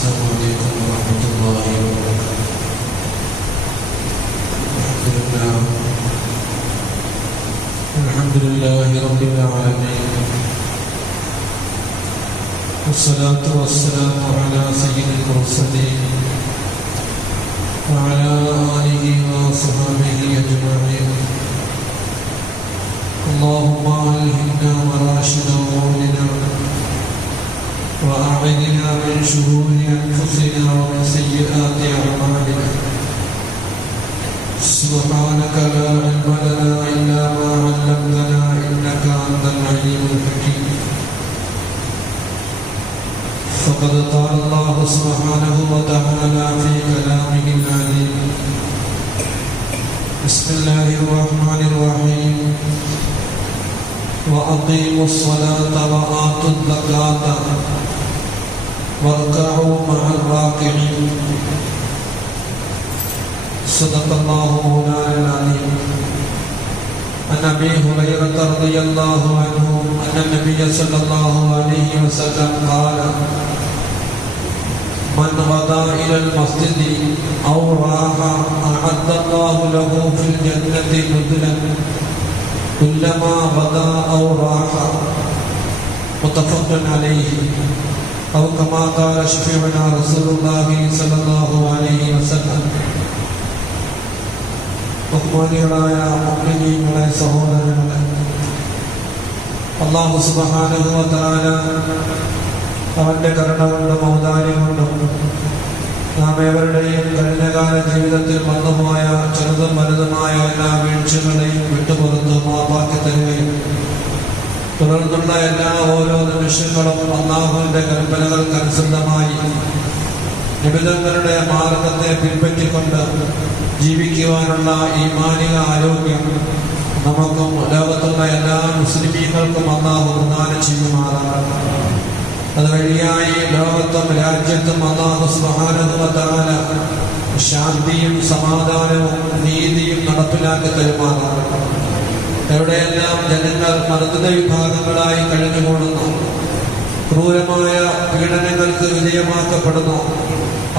السلام عليكم ورحمة الله وبركاته. الحمد لله رب العالمين، والصلاة والسلام على سيد المرسلين وعلى آله وصحبه أجمعين. اللهم ألهمنا مراشد أمورنا وأعذنا من شرور أنفسنا ومن سيئات أعمالنا. سبحانك لا علم لنا إلا ما علمتنا إنك أنت العليم الحكيم. فقد قال الله سبحانه وتعالى في كلامه العليم: بسم الله الرحمن الرحيم. وأقيموا الصلاة وآتوا الزكاة واركعوا مع الراكعين. صدق الله مولانا العظيم. عن أبي هريرة رضي الله عنه أن النبي صلى الله عليه وسلم قال: من غدا إلى المسجد أو راح أعد الله له في الجنة نزلا كلما غدا أو راح. متفق عليه. أو كما قال شفيعنا رسول الله صلى الله عليه وسلم. ബഹുമാനികളായ മുഅ്മിനീങ്ങളെ, സഹോദരങ്ങളെ, അല്ലാഹു സുബ്ഹാനഹു വ തആല അവന്റെ കരുണ കൊണ്ടും ഔദാര്യം കൊണ്ടും നാം ഏവരുടെയും കഴിഞ്ഞകാല ജീവിതത്തിൽ വന്നുപോയ ചെറുതും വലുതുമായ എല്ലാ വീഴ്ചകളെയും വിട്ടുപുറത്ത് മാപ്പാക്കി തരികയും തുടർന്നുള്ള എല്ലാ ഓരോ നിമിഷങ്ങളും അല്ലാഹുവിന്റെ കൽപ്പനകൾക്കനുസൃതമായി നിബിധങ്ങളുടെ മാർഗത്തെ പിൻപറ്റിക്കൊണ്ട് ജീവിക്കുവാനുള്ള ഈമാനിക ആരോഗ്യം നമുക്കും ലോകത്തുള്ള എല്ലാ മുസ്ലിമീങ്ങൾക്കും അല്ലാഹു പ്രദാനം ചെയ്യുമാറാകട്ടെ. അതുവഴിയായി ലോകത്തും രാജ്യത്തും അല്ലാഹു സുബ്ഹാനഹു വ തആല ശാന്തിയും സമാധാനവും നീതിയും നടപ്പിലാക്കി തരുമാറാകട്ടെ. എവിടെയെല്ലാം ജനങ്ങൾ മർദ്ദിത വിഭാഗങ്ങളായി കഴിഞ്ഞുകൂടുന്നു, ക്രൂരമായ പീഡനങ്ങൾക്ക് വിധേയമാക്കപ്പെടുന്നു,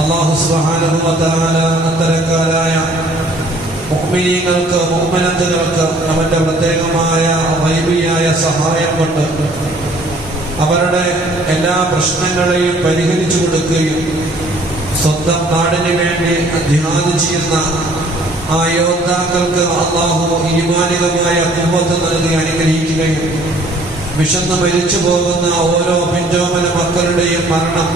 അല്ലാഹു സുബ്ഹാനഹു വ തആല അത്തരക്കാരായ മുഅ്മിനീങ്ങൾക്ക്, മുഅ്മിനത്തുകൾക്ക് അവന്റെ പ്രത്യേകമായ ഗൈബിയായ സഹായം കൊണ്ട് അവരുടെ എല്ലാ പ്രശ്നങ്ങളെയും പരിഹരിച്ചു കൊടുക്കുകയും സ്വന്തം നാടിന് വേണ്ടി ജിഹാദ് ചെയ്യുന്ന ആ യോദ്ധാക്കൾക്ക് അല്ലാഹു ഈമാനികമായ ഖുവ്വത്ത് നൽകി അനുഗ്രഹിക്കുകയും വിശന്ന് മരിച്ചു പോകുന്ന ഓരോ പിഞ്ചോമന മക്കളുടെയും മരണം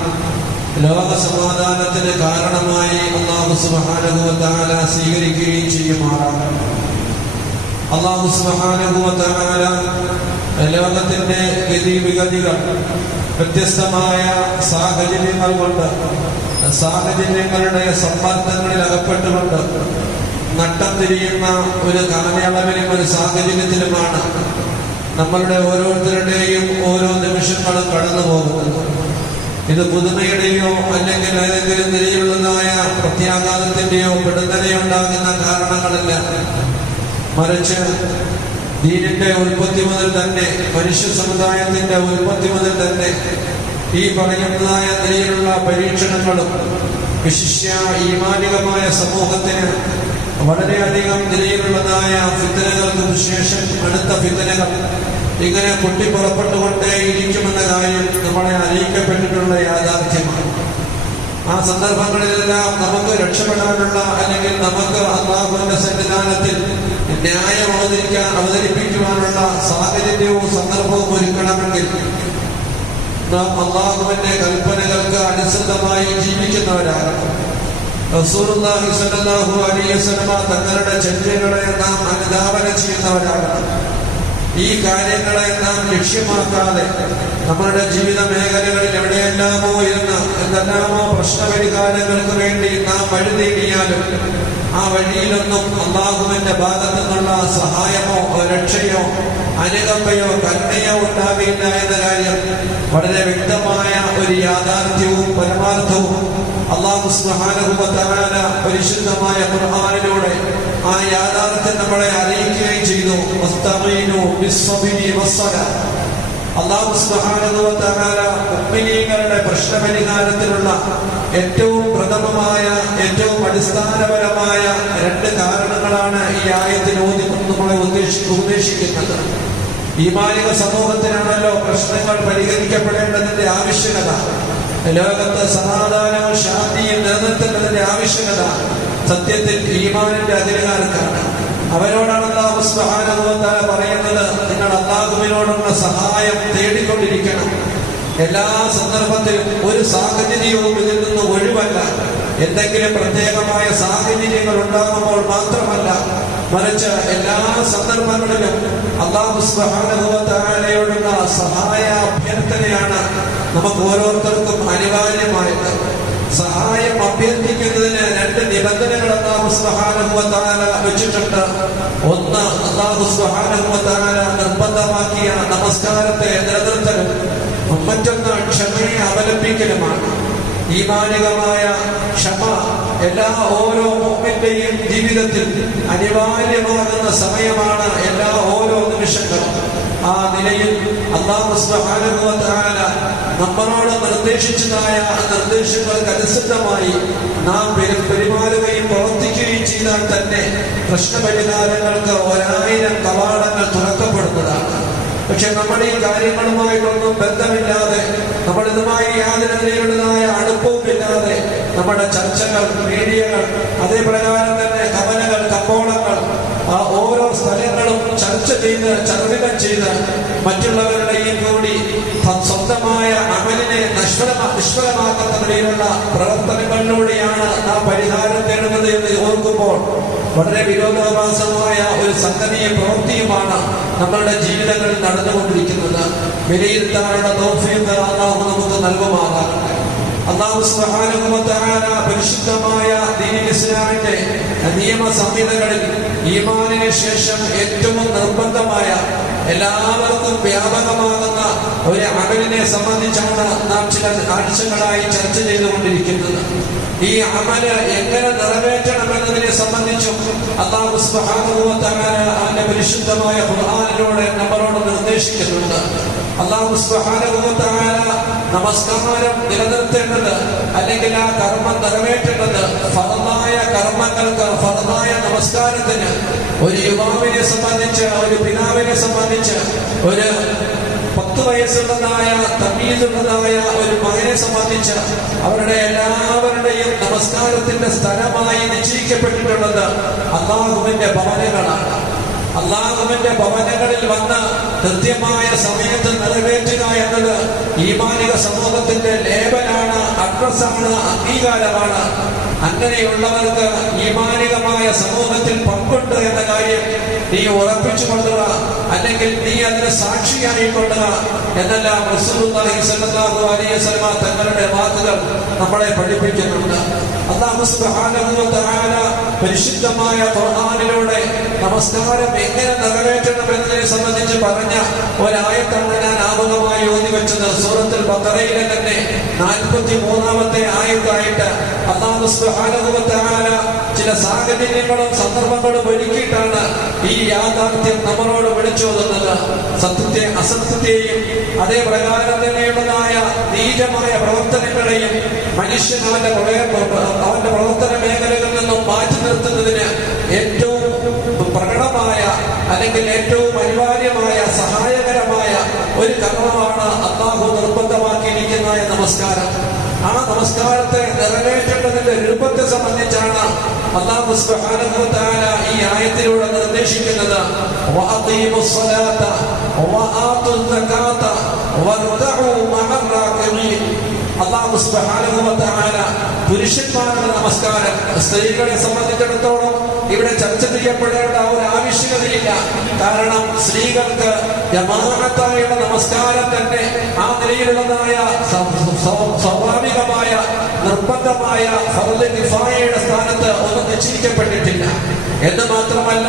ലോക സമാധാനത്തിന് കാരണമായി അല്ലാഹു സുബ്ഹാനഹു വ തആല സ്വീകരിക്കുകയും ചെയ്യുമാറാകട്ടെ. അല്ലാഹു സുബ്ഹാനഹു വ തആല ലോകത്തിന്റെ ഗതിവിഗതികൾ വ്യത്യസ്തമായ സാഹചര്യങ്ങൾ കൊണ്ട്, സാഹചര്യങ്ങളുടെ സമ്മർദ്ദങ്ങളിൽ അകപ്പെട്ടുകൊണ്ട് നട്ടം തിരിയുന്ന ഒരു കാലയളവിലും ഒരു സാഹചര്യത്തിലുമാണ് നമ്മളുടെ ഓരോരുത്തരുടെയും ഓരോ നിമിഷങ്ങളും കടന്നു പോകുന്നത്. ഇത് പുതുമയുടെയോ അല്ലെങ്കിൽ ഏതെങ്കിലും നിലയിലുള്ളതായ പ്രത്യാഘാതത്തിന്റെയോ പെടുന്നനെയോ ഉണ്ടാകുന്ന കാരണങ്ങളല്ല, മറിച്ച് ദീനിന്റെ ഉൽപ്പത്തി മുതൽ തന്നെ, മനുഷ്യ സമുദായത്തിന്റെ ഉൽപ്പത്തി മുതൽ തന്നെ ഈ പറയുന്നതായ നിലയിലുള്ള പരീക്ഷണങ്ങളും വിശിഷ്യ ഈമാനികമായ സമൂഹത്തിന് വളരെയധികം നിലയിലുള്ളതായ ഫിത്നകൾക്ക് ശേഷം അടുത്ത ഫിത്നകൾ ഇങ്ങനെ പൊട്ടിപ്പുറപ്പെട്ടുകൊണ്ടേ ഇരിക്കുമെന്ന കാര്യം നമ്മളെ അറിയിക്കപ്പെട്ടിട്ടുള്ള യാഥാർത്ഥ്യമാണ്. ആ സന്ദർഭങ്ങളിലെല്ലാം നമുക്ക് രക്ഷപ്പെടാനുള്ള, അല്ലെങ്കിൽ നമുക്ക് അല്ലാഹുവിന്റെ സന്നിധാനത്തിൽ ന്യായം അവതരിപ്പിക്കുവാനുള്ള സാഹചര്യവും സന്ദർഭവും ഒരുക്കണമെങ്കിൽ നാം അല്ലാഹുവിന്റെ കൽപ്പനകൾക്ക് അനുസൃതമായി ജീവിക്കുന്നവരാകണം. റസൂലുള്ളാഹി സ്വല്ലല്ലാഹു അലൈഹി വസല്ലം തങ്ങളുടെ ചര്യകളെ നാം അനുധാവനം ചെയ്യുന്നവരാകണം. ഈ കാര്യങ്ങളെ നാം ലക്ഷ്യമാക്കാതെ നമ്മളുടെ ജീവിത മേഖലകളിൽ എവിടെയെല്ലാമോ ഇരുന്ന് എന്തെല്ലാമോ പ്രശ്നപരിഹാരങ്ങൾക്ക് വേണ്ടി നാം വഴി തേടിയാലും ആ വഴിയിലൊന്നും അല്ലാഹുവിന്റെ ഭാഗത്തു നിന്നുള്ള സഹായമോ രക്ഷയോ അനുകമ്പയോ കരുണയോ ഉണ്ടാകില്ല എന്ന കാര്യം വളരെ വ്യക്തമായ ഒരു യാഥാർത്ഥ്യവും പരമാർത്ഥവും അല്ലാഹു സുബ്ഹാനഹു വ തആല പരിശുദ്ധമായ ഖുർആനിലൂടെ ആ യാഥാർത്ഥ്യം നമ്മളെ അറിയിക്കുകയും ചെയ്തു. വസ്തഈനു ബിസ്സബ്രി വസ്സലാ. അല്ലാഹു സുബ്ഹാനഹു വ തആല മുഅ്മിനീങ്ങളുടെ പ്രശ്നപരിഹാരത്തിനുള്ള ഏറ്റവും പ്രഥമമായ, ഏറ്റവും അടിസ്ഥാനപരമായ 2 കാരണങ്ങളാണ് ഈ ആയത്തിൽ നമ്മളെ ഉപദേശിക്കുന്നത്. ഈമാനിക സമൂഹത്തിനാണല്ലോ പ്രശ്നങ്ങൾ പരിഹരിക്കപ്പെടേണ്ടതിന്റെ ആവശ്യകത. ലോകത്ത് സമാധാനവും ശാന്തിയും നിലനിർത്തേണ്ടതിന്റെ ആവശ്യകത സത്യത്തിൽ ഈമാനിന്റെ അധികാരക്കാരാണ്. അവരോടാണ് അല്ലാഹു സുബ്ഹാനഹു വ തആല പറയുന്നത്, നിങ്ങൾ അല്ലാഹുവിനോടുള്ള സഹായം തേടിക്കൊണ്ടിരിക്കണം. എല്ലാ സന്ദർഭത്തിലും ഒരു സാഹചര്യവും ഇതിൽ നിന്ന് ഒഴിവല്ല. എന്തെങ്കിലും പ്രത്യേകമായ സാഹചര്യങ്ങൾ ഉണ്ടാകുമ്പോൾ മാത്രമല്ല, മറിച്ച് എല്ലാ സന്ദർഭങ്ങളിലും അല്ലാഹു സുബ്ഹാനഹു വ തആലയോടുള്ള സഹായ അഭ്യർത്ഥനയാണ് നമുക്ക് ഓരോരുത്തർക്കും അനിവാര്യമായത്. സഹായം അഭ്യർത്ഥിക്കുന്നതിന് 2 നിബന്ധനകൾ അല്ലാഹു സുബ്ഹാനഹു വ തആല വെച്ചിട്ടുണ്ട്. ഒന്ന്, അല്ലാഹു സുബ്ഹാനഹു വ തആല നിർബന്ധമാക്കിയ നമസ്കാരത്തെ നിലനിർത്തലും, മറ്റൊന്ന് ക്ഷമയെ അവലംബിക്കലുമാണ്. ഈമാനികമായ ക്ഷമ ഓരോ മുഅ്മിന്റെയും ജീവിതത്തിൽ അനിവാര്യമാകുന്ന സമയമാണ്, ഓരോ നിമിഷങ്ങളും. ആ നിലയിൽ അല്ലാഹു സുബ്ഹാനഹു വ തആല നമ്മളോട് നിർദ്ദേശിച്ചതായ നിർദ്ദേശങ്ങൾക്ക് അനുസൃതമായി നാം പെരുമാറുകയും പ്രവർത്തിക്കുകയും ചെയ്താൽ തന്നെ പ്രശ്നപരിഹാരങ്ങൾക്ക് 1000 കവാടങ്ങൾ തുറക്കപ്പെടുന്നതാണ്. പക്ഷെ നമ്മൾ ഈ കാര്യങ്ങളുമായിട്ടൊന്നും ബന്ധമില്ലാതെ, നമ്മൾ ഇതുമായി യാതൊരു നിലയിലുള്ളതായ അടുപ്പവുമില്ലാതെ നമ്മുടെ ചർച്ചകൾ, മീഡിയകൾ, അതേപ്രകാരം തന്നെ കവനകൾ, കമ്പോളങ്ങൾ, ഓരോ സ്ഥലങ്ങളും ചർച്ച ചെയ്ത് ചർവിതം ചെയ്ത് മറ്റുള്ളവരുടെയും കൂടി സ്വന്തമായ അമലിനെ നിഷ്ഫലമാക്കുന്ന നിലയിലുള്ള പ്രവർത്തനങ്ങളിലൂടെയാണ് നാം പരിഹാരം തേടുന്നത് എന്ന് ഓർക്കുമ്പോൾ വളരെ വിരോധാഭാസമായ ഒരു സംഗതിയും പ്രവൃത്തിയുമാണ് നമ്മളുടെ ജീവിതങ്ങളിൽ നടന്നുകൊണ്ടിരിക്കുന്നത്. വിലയിരുത്താനുള്ള തൗഫീഖ് അല്ലാഹു നമുക്ക് നൽകുമാറാകട്ടെ. അല്ലാഹു സുബ്ഹാനഹു വ തആല പരിശുദ്ധമായ ദീനുൽ ഇസ്ലാമിന്റെ നിയമ സംഹിതകളിൽ ഈമാനിന് ശേഷം ഏറ്റവും നിർബന്ധമായ, എല്ലാവർക്കും വ്യാപകമാകുന്ന ഒരു അമലിനെ സംബന്ധിച്ചാണ് നാം ചില ആഴ്ചകളായി ചർച്ച ചെയ്തുകൊണ്ടിരിക്കുന്നത്. ഈ അമല് എങ്ങനെ നിറവേറ്റണമെന്നതിനെ സംബന്ധിച്ചും അല്ലാഹു സുബ്ഹാനഹു വ തആല അവന്റെ പരിശുദ്ധമായ ഖുർആനിലൂടെ നമ്മളോട് നിർദ്ദേശിക്കുന്നുണ്ട്. അല്ലാഹു സുബ്ഹാനഹു വ തആല നമസ്കാരം നിലനിർത്തേണ്ടത്, അല്ലെങ്കിൽ ആ കർമ്മം നിറവേറ്റേണ്ടത്, ഫർദായ കർമ്മങ്ങൾക്ക്, ഫർദായ നമസ്കാരത്തിന് ഒരു യുവാവിനെ സംബന്ധിച്ച്, ഒരു പിതാവിനെ സംബന്ധിച്ച്, ഒരു 10 വയസ്സുള്ളതായ തമീസുള്ളതായ ഒരു മകനെ സംബന്ധിച്ച് അവരുടെ എല്ലാവരുടെയും നമസ്കാരത്തിന്റെ സ്ഥലമായി നിശ്ചയിക്കപ്പെട്ടിട്ടുള്ളത് അല്ലാഹുവിന്റെ ഭവനങ്ങളാണ്. അല്ലാഹുവിന്റെ ഭവനങ്ങളിൽ വന്ന് കൃത്യമായ സമയത്ത് നിറവേറ്റുക എന്നത് ഈമാനിക സമൂഹത്തിന്റെ ലേബലാണ്, അഡ്രസ്സാണ്, അംഗീകാരമാണ്. അങ്ങനെയുള്ളവർക്ക് ഈമാനികമായ സമൂഹത്തിൽ പങ്കുണ്ട് എന്ന കാര്യം നീ ഉറപ്പിച്ചു കൊള്ളുക, അല്ലെങ്കിൽ നീ അതിന് സാക്ഷിയായി കൊള്ളുക എന്നെല്ലാം റസൂലുള്ളാഹി സ്വല്ലല്ലാഹു അലൈഹി വസല്ലം തങ്ങളുടെ വാക്കുകൾ നമ്മളെ പഠിപ്പിക്കുന്നുണ്ട്. അല്ലാഹു സുബ്ഹാനഹു വ തആല പരിശുദ്ധമായ ഖുർആനിലൂടെ നമസ്കാരം എങ്ങനെ നിറവേറ്റണം എന്നതിനെ സംബന്ധിച്ച് പറഞ്ഞ ഒരായത്താണ് ഞാൻ ആമുഖമായി ഓതി വെച്ചത്. സൂറത്തുൽ ബഖറയിലെ തന്നെ 43-ാമത്തെ ആയത്തായിട്ട് അല്ലാഹു സുബ്ഹാനഹു വ തആല ചില സാഹചര്യങ്ങളും സന്ദർഭങ്ങളും ഒരുക്കിയിട്ടാണ് ഈ യാഥാർത്ഥ്യം നമ്മളോട് വിളിച്ചോതുന്നത്. സത്യത്തെ അസത്യത്തെയും അതേ പ്രകാരം തന്നെയുള്ളതായ നീചമായ പ്രവർത്തനങ്ങളെയും മനുഷ്യൻ അവന്റെ പ്രവർത്തന മേഖലകളിൽ നിന്നും മാറ്റി നിർത്തുന്നതിന് ഏറ്റവും പ്രകടമായ, അല്ലെങ്കിൽ ഏറ്റവും അനിവാര്യമായ, സഹായകരമായ ഒരു കർമ്മമാണ് അല്ലാഹു നിർബന്ധമാക്കിയിരിക്കുന്ന നമസ്കാരം. ആ നമസ്കാരത്തെ നിറവേറ്റേണ്ടതിന്റെ രൂപത്തെ സംബന്ധിച്ചാണ് അല്ലാഹു സുബ്ഹാനഹു വ തആല ഈ ആയത്തിലൂടെ നിർദ്ദേശിക്കുന്നത്. വഅഖീമുസ് സ്വലാത വആതുസ് സകാത വർകഉ മഅർ റാകിഈൻ. അല്ലാഹു സുബ്ഹാനഹു വ തആല പുരുഷന്മാരുടെ നമസ്കാരം, സ്ത്രീകളെ സംബന്ധിച്ചിടത്തോളം ഇവിടെ ചർച്ച ചെയ്യപ്പെടേണ്ട ഒരു ആവശ്യകതയില്ല. കാരണം സ്ത്രീകൾക്ക് ജമാഅത്തായുള്ള നമസ്കാരം തന്നെ ആ നിലയിലുള്ളതായ സ്വാഭാവികമായ നിർബന്ധമായ ഫർദ് കിഫായയുടെ സ്ഥാനത്ത് ഒന്നും നിശ്ചയിക്കപ്പെട്ടിട്ടില്ല. എന്ന് മാത്രമല്ല,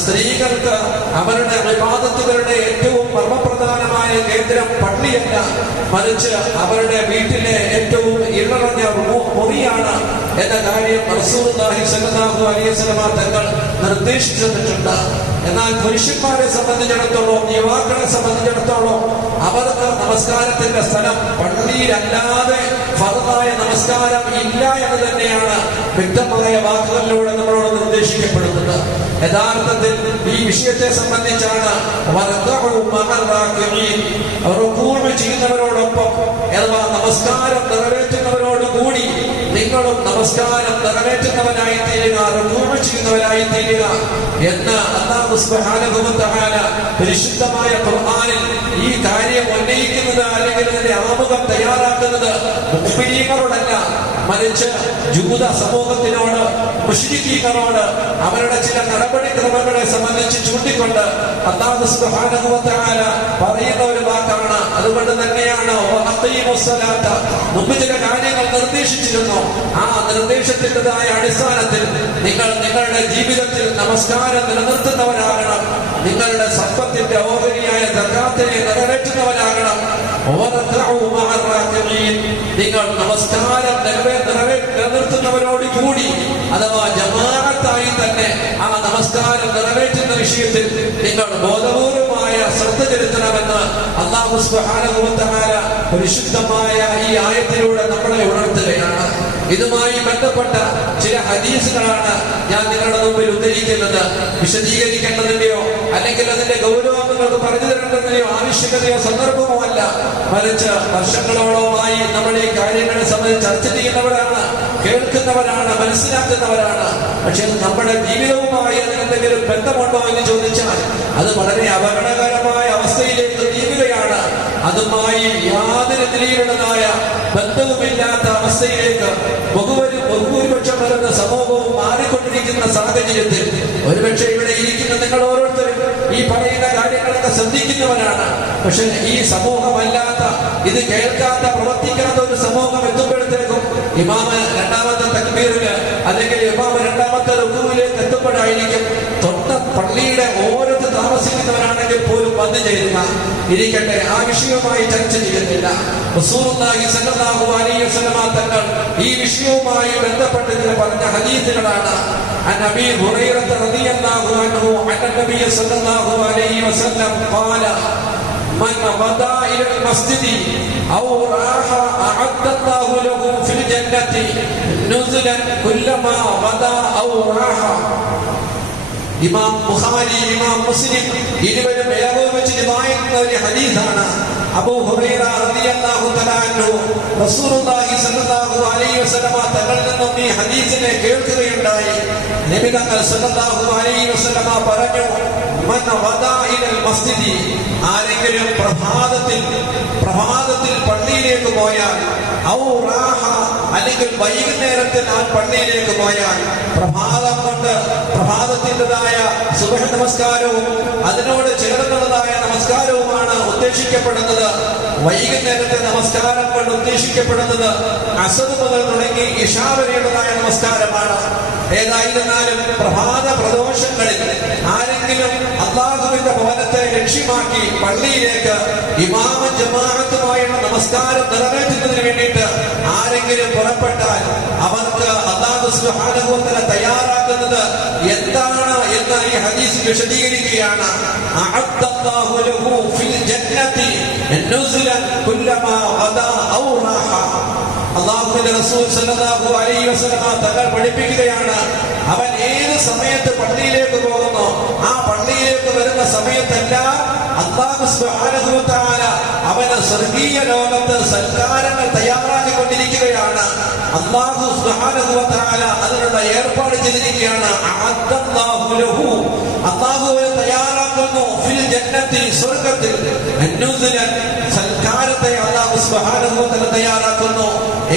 സ്ത്രീകൾക്ക് അവരുടെ ഇബാദത്തുകളുടെ ഏറ്റവും മർമ്മപ്രധാനമായ കേന്ദ്രം പള്ളിയല്ല, മറിച്ച് അവരുടെ വീട്ടിലെ ഏറ്റവും ഇളറഞ്ഞ മുറിയാണ് എന്ന കാര്യം റസൂലുള്ളാഹി സ്വല്ലല്ലാഹു അലൈഹി വസല്ലം തങ്ങൾ നിർദ്ദേശിച്ചിട്ടുണ്ട്. എന്നാൽ പുരുഷന്മാരെ സംബന്ധിച്ചിടത്തോളം, യുവാക്കളെ സംബന്ധിച്ചിടത്തോളം അവർക്ക് നമസ്കാരത്തിന്റെ സ്ഥലം പള്ളിയിലല്ലാതെ ഫർദായ നമസ്കാരം ഇല്ല എന്ന് തന്നെയാണ് വ്യക്തമായ വാക്കുകളിലൂടെ നമ്മളോട് നിർദ്ദേശിക്കപ്പെടുന്നത്. യഥാർത്ഥത്തിൽ ഈ വിഷയത്തെ സംബന്ധിച്ചാണ് ചെയ്യുന്നവരോടൊപ്പം അഥവാ നമസ്കാരം നിറവേറ്റുന്നവരോട് കൂടി നിങ്ങളും നമസ്കാരം നിറവേറ്റുന്നവനായി തീരുക, റുകൂഅ് ചെയ്യുന്നവരായി തീരുക എന്ന് അല്ലാഹു സുബ്ഹാനഹു വ തആല പരിശുദ്ധമായ ഖുർആനിൽ ഈ കാര്യം ഉന്നയിക്കുന്നത്, അല്ലെങ്കിൽ അതിന്റെ ആമുഖം തയ്യാറാക്കുന്നത് മുഅ്മിനീങ്ങളോടല്ല, മറിച്ച് ജൂത സമൂഹത്തിനോട്, മുശ്രിക്കീങ്ങളോട് അവരുടെ ചില നടപടിക്രമങ്ങളെ സംബന്ധിച്ച് ചൂണ്ടിക്കൊണ്ട് അല്ലാഹു സുബ്ഹാനഹു വ തആല പറയുന്ന ഒരു വാക്കാണ്. അതുകൊണ്ട് തന്നെയാണ് മുമ്പ് ചില കാര്യങ്ങൾ നിർദ്ദേശിച്ചിരുന്നു. ആ നിർദ്ദേശത്തിൻ്റെതായ അടിസ്ഥാനത്തിൽ നിങ്ങൾ നിങ്ങളുടെ ജീവിതത്തിൽ നമസ്കാരം നിലനിർത്തുന്നവരാകണം. നിങ്ങളുടെ സമ്പത്തിന്റെ ഓഹരിയായ സകാത്തിനെ നിറവേറ്റുന്നവരാകണം. നിങ്ങൾ നമസ്കാരം നിലനിർത്തുന്നവരോട് കൂടി അഥവാ ജമാഅത്തായി തന്നെ ആ നമസ്കാരം നിറവേറ്റുന്ന വിഷയത്തിൽ നിങ്ങൾ ബോധപൂർവമായ ശ്രദ്ധ ചെലുത്തണമെന്ന് അല്ലാഹു സുബ്ഹാനഹു വ തആല പരിശുദ്ധമായ ഈ ആയത്തിലൂടെ നമ്മളെ ഉണർത്തുകയാണ്. ഇതുമായി ബന്ധപ്പെട്ട ചില ഹദീസുകളാണ് ഞാൻ നിങ്ങളുടെ മുമ്പിൽ ഉദ്ധരിക്കുന്നത്. വിശദീകരിക്കേണ്ടതിന്റെയോ അല്ലെങ്കിൽ അതിന്റെ ഗൗരവം നിങ്ങൾക്ക് പറഞ്ഞു തരേണ്ടതിന്റെയോ ആവശ്യകതയോ സന്ദർഭമോ അല്ല, മറിച്ച് വർഷങ്ങളോളമായി നമ്മൾ ഈ കാര്യങ്ങളെ സംബന്ധിച്ച് ചർച്ച ചെയ്യുന്നവരാണ്, കേൾക്കുന്നവരാണ്, മനസ്സിലാക്കുന്നവരാണ്. പക്ഷെ നമ്മുടെ ജീവിതവുമായി അതിനെന്തെങ്കിലും ബന്ധമുണ്ടോ എന്ന് ചോദിച്ചാൽ അത് വളരെ അപകടകരമായ അവസ്ഥയിലേക്ക് നീങ്ങുകയാണ്. അതുമായി യാതൊരു നിലയിലുള്ളതായ ബന്ധവുമില്ലാത്ത അവസ്ഥയിലേക്ക് ബഹുഭൂരിപക്ഷം വരുന്ന സമൂഹവും മാറിക്കൊണ്ടിരിക്കുന്ന സാഹചര്യത്തിൽ ഒരുപക്ഷെ ഇവിടെ ഇരിക്കുന്ന നിങ്ങൾ ഓരോരുത്തരും ഈ പറയുന്ന കാര്യങ്ങളൊക്കെ ശ്രദ്ധിക്കുന്നവരാണ്. പക്ഷെ ഈ സമൂഹമല്ലാത്ത, ഇത് കേൾക്കാത്ത, പ്രവർത്തിക്കാത്ത ഒരു സമൂഹം എത്തുമ്പോഴത്തേക്കും ഇമാമ് രണ്ടാമത്തെ തക്ബീറില് അല്ലെങ്കിൽ ഇമാമ് രണ്ടാമത്തെ റുകൂഇലേക്ക് എത്തുമ്പോഴായിരിക്കും തൊട്ട പള്ളിയുടെ ഓരത്ത് താമസിക്കുന്നവരാണെങ്കിൽ പോലും വന്നു ചേരുക. ഇരിക്കട്ടെ, ആ വിഷയവുമായി ചർച്ച ചെയ്യുന്നില്ല. റസൂലുള്ളാഹി സ്വല്ലല്ലാഹു അലൈഹി വസല്ലം തങ്ങൾ ഈ വിഷയവുമായി ബന്ധപ്പെട്ട് പറഞ്ഞ ഹദീസുകളാണ്. عن أبي هريرة رضي الله عنه أن النبي صلى الله عليه وسلم قال من غدا إلى المسجد أو راح أعد الله له في الجنة نزلا كلما غدا أو راح. ഇമാം ബുഖാരി, ഇമാം മുസ്ലിം ഇരുവരും ഏകോപിച്ച് റിവായത്ത് ഒരു ഹദീസാണ്. അബൂ ഹുറൈറ റളിയല്ലാഹു തആല അൻഹു റസൂലുള്ളാഹി സ്വല്ലല്ലാഹു അലൈഹി വസല്ലം തങ്ങളിൽ നിന്നും ഈ ഹദീസിനെ കേൾക്കുകയുണ്ടായി. നബി തങ്ങൾ സ്വല്ലല്ലാഹു അലൈഹി വസല്ലം പറഞ്ഞു, മൻ വദാ ഇലൽ മസ്ജിദി, ആരെങ്കിലും പ്രഭാതത്തിൽ പള്ളിയിലേക്ക് പോയാൽ, ഔ റാഹ, അല്ലെങ്കിൽ വൈകുന്നേരത്തിൽ ആ പള്ളിയിലേക്ക് പോയാൽ, പ്രഭാതം കൊണ്ട് പ്രഭാതത്തിൻ്റെതായ സുബഹ് നമസ്കാരവും അതിനോട് ചേർന്നുള്ളതായ നമസ്കാരവുമാണ് ഉദ്ദേശിക്കപ്പെടുന്നത്. വൈകുന്നേരത്തെ നമസ്കാരം കൊണ്ട് ഉദ്ദേശിക്കപ്പെടുന്നത് അസർ മുതൽ തുടങ്ങി ഇശാ വരെയുള്ളതായ നമസ്കാരമാണ്. ഏതായിരുന്നാലും പ്രഭാത പ്രദോഷങ്ങളിൽ ആരെങ്കിലും അല്ലാഹുവിന്റെ ഭവനത്തെ ലക്ഷ്യമാക്കി പള്ളിയിലേക്ക് ഇമാമും ജമാഅത്തുമായുള്ള നമസ്കാരം നിറവേറ്റുന്നതിന് വേണ്ടിയിട്ട് ആരെങ്കിലും പുറപ്പെട്ടാൽ അവർക്ക് അല്ലാഹു സുബ്ഹാനഹു വ തആല തയ്യാറാക്കുന്നത് എന്താണ് എന്ന് ഈ ഹദീസ് വിശദീകരിക്കുകയാണ്. അഅദ്ദല്ലാഹു ലഹു ഫിൽ ജന്നതി നുസുലൻ കുല്ലമാ ഗദാ ഔ റാഹ. അല്ലാഹുവിന്റെ റസൂൽ സല്ലല്ലാഹു അലൈഹി വസല്ലം തങ്ങൾ പഠിപ്പിക്കുകയാണ്, അവൻ ഏത് സമയത്ത് പള്ളിയിലേക്ക് പോകുന്നു ആ പള്ളിയിലേക്ക് വരുന്ന സമയത്തെല്ലാം അല്ലാഹു സുബ്ഹാനഹു വ തആല അവന് സ്വർഗീയ ലോകത്ത് സൽക്കാരങ്ങൾ തയ്യാറാക്കിക്കൊണ്ടിരിക്കുകയാണ്. അല്ലാഹു സുബ്ഹാനഹു വ തആല അതിനുള്ള ഏർപ്പാട് ചെയ്തിരിക്കുകയാണ്. അഅദ്ദല്ലാഹു ലഹു, അല്ലാഹു തയ്യാറാക്കുന്നു ഫിൽ ജന്നത്തി, സ്വർഗ്ഗത്തിൽ, നുസുലൻ, സൽക്കാരത്തെ അല്ലാഹു സുബ്ഹാനഹു വ തആല തയ്യാറാക്കുന്നു.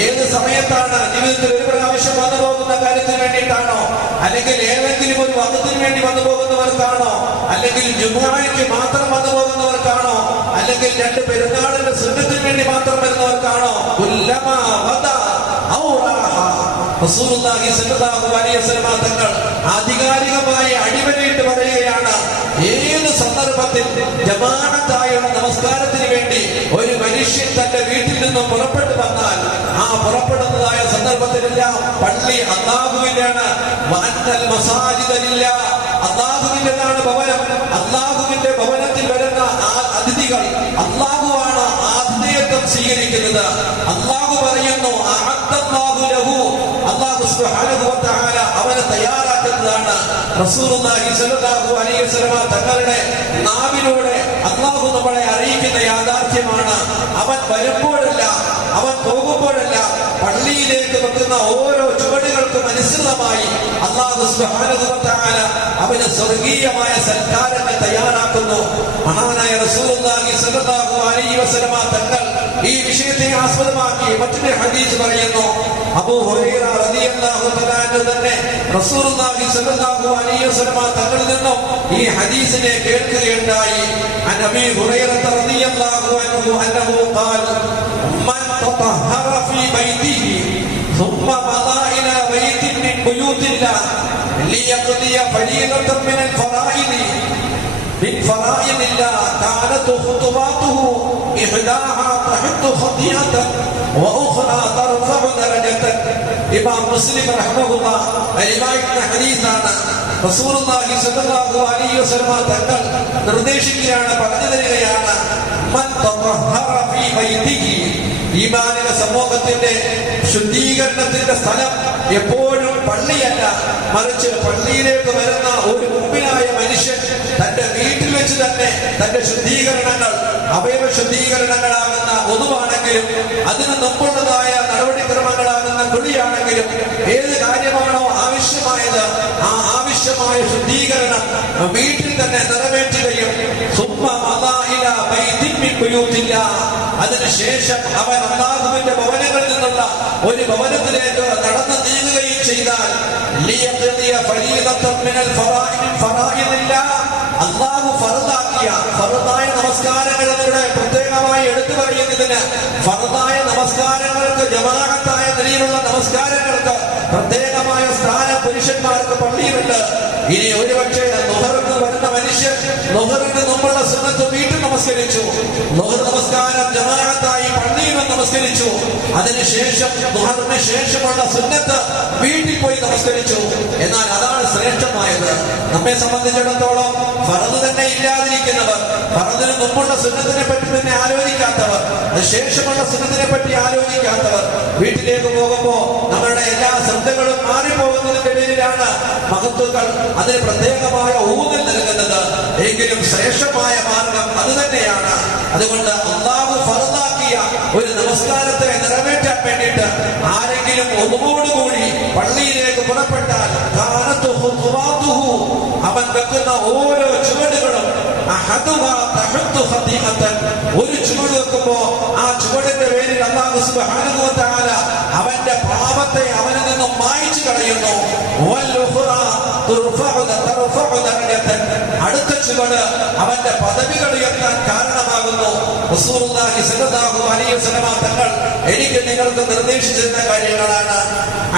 ഏത് സമയത്താണ്? ജീവിതത്തിൽ ഒരു പ്രാവശ്യം വന്നു പോകുന്ന കാര്യത്തിന് വേണ്ടിയിട്ടാണോ? അല്ലെങ്കിൽ ഏതെങ്കിലും ഒരു വഖത്തിന് വേണ്ടി വന്നു പോകുന്നവർക്കാണോ? അല്ലെങ്കിൽ ജുമുഅയ്ക്ക് മാത്രം വന്നു പോകുന്നവർക്കാണോ? അല്ലെങ്കിൽ രണ്ട് പെരുന്നാളിന്റെ സുന്നത്തിന് വേണ്ടി മാത്രം വരുന്നവർക്കാണോ? കുല്ലമാ വദാ ഔ റാഹ. റസൂലുള്ളാഹി സ്വല്ലല്ലാഹു അലൈഹി വസല്ലം തങ്ങൾ ആധികാരികമായി അടിവരയിട്ട് പറയുകയാണ്, ഏത് സന്ദർഭത്തിൽ ജമാഅത്തായുള്ള നമസ്കാരത്തിന് വേണ്ടി ഒരു മനുഷ്യൻ തന്റെ വീട്ടിൽ നിന്നും പുറപ്പെട്ടു വന്നാൽ ആ പുറപ്പെടുന്നതായ സന്ദർഭത്തിൽ എല്ലാം പള്ളി അല്ലാഹുവിന്റെയാണ്. വഅന്നൽ മസാജിദ ലില്ലാഹ്, അല്ലാഹുവിന്റേതാണ് ഭവനം. അല്ലാഹുവിന്റെ ഭവനത്തിൽ വരുന്ന അതിഥികൾ അല്ലാഹുവാണ് ആതിഥേയത്വം സ്വീകരിക്കുന്നത്. അല്ലാഹു പറയുന്നു അഅദ്ദല്ലാഹു ലഹു, അല്ലാഹു സുബ്ഹാനഹു വ തആല അവനെ തയ്യാറാക്കുന്നതാണ്. റസൂലുള്ളാഹി സ്വല്ലല്ലാഹു അലൈഹി വസല്ലം തങ്ങളുടെ നാവിലൂടെ അല്ലാഹു നമ്മളെ അറിയിക്കുന്ന യാഥാർത്ഥ്യമാണ്. അവൻ വരുമ്പോഴെല്ലാം അവൻ പോകുമ്പോഴെല്ലാം പള്ളിയിലേക്ക് വെക്കുന്ന ഓരോ ചുവടുകൾക്കും അനുസൃതമായി അല്ലാഹു സുബ്ഹാനഹു വ തആല അവന് സ്വർഗീയമായ സൽക്കാരങ്ങൾ തയ്യാറാക്കുന്നു. മഹാനായ റസൂലുള്ളാഹി സ്വല്ലല്ലാഹു അലൈഹി വസല്ലം തങ്ങൾ ഈ വിഷയത്തെ ആസ്പദമാക്കി മറ്റൊരു ഹദീസ് പറയുന്നു. അബൂ ഹുറൈറ റളിയല്ലാഹു തആല അൻഹു തന്നെ റസൂലുള്ളാഹി സ്വല്ലല്ലാഹു അലൈഹി വസല്ലം തങ്ങളിൽ നിന്നും ഈ ഹദീസിനെ കേൾക്കുകയുണ്ടായി. അൻ അബീ ഹുറൈറ റളിയല്ലാഹു അൻഹു അന്നഹു ഖാല മൻ തطهر في بيته ثم مضى إلى بيت من بيوت الله ليقضي فريضة من الفرائض الله كانت خطواته إحداها تحط خطيئة وأخرى ترفع درجة. ഇമാം മുസ്ലിം റഹ്മഹുല്ലാഹ് റിവായത്ത് ഹദീസാണ്. റസൂലുള്ളാഹി സ്വല്ലല്ലാഹു അലൈഹി വസല്ലം തങ്ങൾ നിർദ്ദേശിക്കുകയാണ്, പറഞ്ഞു തരികയാണ്, മൻ തطهر في بيته, ഈമാനിക സമൂഹത്തിന്റെ ശുദ്ധീകരണത്തിന്റെ സ്ഥലം എപ്പോഴും പള്ളിയല്ല, മറിച്ച് പള്ളിയിലേക്ക് വരുന്ന ഒരു മുമ്പിനായ മനുഷ്യൻ തന്റെ വീട്ടിൽ വെച്ച് തന്നെ തന്റെ ശുദ്ധീകരണങ്ങൾ, അവയവ ശുദ്ധീകരണങ്ങളാകുന്ന ഒന്നുവാണെങ്കിലും അതിന് മുമ്പുള്ളതായ നടപടിക്രമങ്ങളാകുന്ന കുളിയാണെങ്കിലും ഏത് കാര്യമാണോ ആവശ്യമായത് ആ ആവശ്യമായ ശുദ്ധീകരണം വീട്ടിൽ തന്നെ നിറവേറ്റുകയും അതിനുശേഷം അവൻ അല്ലാഹുവിന്റെ ഭവനങ്ങളിൽ നിന്നുള്ള ഒരു ഭവനത്തിലേക്ക് നടന്നു നീങ്ങുകയും ചെയ്താൽ അല്ലാഹു ഫർദാക്കിയ ഫർദായ നമസ്കാരങ്ങൾ എന്നിവിടെ പ്രത്യേകമായി എടുത്തു പറയുന്നതിന്, ഫർദായ നമസ്കാരങ്ങൾക്ക് ജമാഅത്തായ നിലയിലുള്ള നമസ്കാരങ്ങൾക്ക് പ്രത്യേകമായ സ്ഥാനം പുരുഷന്മാർക്ക് പള്ളിയിലുണ്ട്. ഇനി ഒരുപക്ഷെ ളുഹറിന് വരുന്ന മനുഷ്യൻ ളുഹറിന് മുമ്പുള്ള സുന്നത്ത് വീട്ടിൽ നമസ്കരിച്ചു, ളുഹർ നമസ്കാരം ജമാഅത്തായി പള്ളിയിൽ നമസ്കരിച്ചു, അതിനുശേഷം ളുഹറിന് ശേഷമുള്ള സുന്നത്ത് വീട്ടിൽ പോയി നമസ്കരിച്ചു. എന്നാൽ അതാണ് ശ്രേഷ്ഠമായത്. നമ്മെ സംബന്ധിച്ചിടത്തോളം ഫർദ് തന്നെ ഇല്ലാതിരിക്കുന്നവർ, ഫർദിന് മുമ്പുള്ള സുന്നത്തിനെ പറ്റി തന്നെ ആലോചിക്കാത്തവർ, ശേഷമുള്ള സുന്നത്തിനെ പറ്റി ആലോചിക്കാത്തവർ വീട്ടിലേക്ക് പോകുമ്പോ നമ്മളുടെ എല്ലാ ശ്രദ്ധകളും മാറിപ്പോകുന്നതിന്റെ പേരിലാണ് മഹത്തുക്കൾ അതിന് പ്രത്യേകമായ ഊന്നൽ നൽകുന്നത്. എങ്കിലും ശ്രേഷ്ഠമായ മാർഗം അത് തന്നെയാണ്. അതുകൊണ്ട് അല്ലാഹു ഫർദാക്കിയ ഒരു നമസ്കാരത്തെ നിറവേറ്റാൻ വേണ്ടിയിട്ട് ആരെങ്കിലും ഒന്നുകൂടി പള്ളിയിലേക്ക് പുറപ്പെട്ടാൽ അവൻ വെക്കുന്ന ഓരോ ചുവടുകളും ഒരു ചുവട് വെക്കുമ്പോ ആ ചുവടിന്റെ പേരിൽ അല്ലാഹു സുബ്ഹാനഹു വ തആല അവന്റെ പാപത്തെ അവനിൽ നിന്നും മായ്ച്ചു കളയുന്നു. അടുത്ത ചുവട് അവന്റെ പദവികൾ ഉയർത്താൻ കാരണമാകുന്നു. റസൂലുള്ളാഹി സ്വല്ലല്ലാഹു അലൈഹി വസല്ലം തങ്ങൾ എനിക്ക് നിങ്ങൾക്ക് നിർദ്ദേശിച്ചിരുന്ന കാര്യങ്ങളാണ്.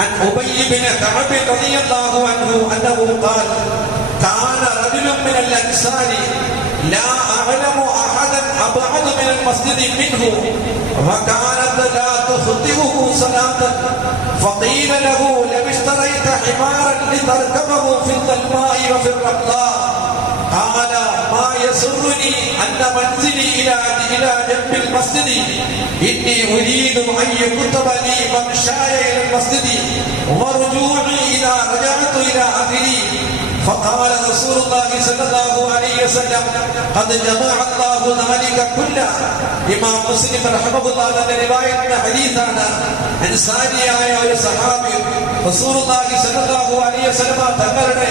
അൻ ഉബയ്യ് ഇബ്നു കഅബ് റളിയല്ലാഹു അൻഹു അന്നഹു ഖാല കാന റജുലുൻ മിനൽ അൻസാരി ലാ അഅലമു അഹദൻ അബ്അദ മിനൽ മസ്ജിദി മിൻഹു വകാനത ലാ തുഖ്തിഹു സലാത്തൻ ഫഖീല ലഹു ലം ഇശ്തറൈത ഹിമാറൻ ലിതർകബഹു ഫിൽ ظلماء وفي الرمضاء قال ما يسرني أن منزلي إلى جنب المسجد إني أريد أن يكتب لي ممشاي إلى المسجد ورجوعي إذا رجعت إلى أهلي. فقال رسول الله صلى الله عليه وسلم قد جمع الله ذلك كله. ഇമാം മുസ്ലിം റഹ്മഹുല്ലാഹ് തന്റെ റിവായത്തിന്റെ ഹദീസാണ്. അൻസാരിയായ ഒരു സഹാബി റസൂലുള്ളാഹി സ്വല്ലല്ലാഹു അലൈഹി വസല്ലം തങ്ങളുടെ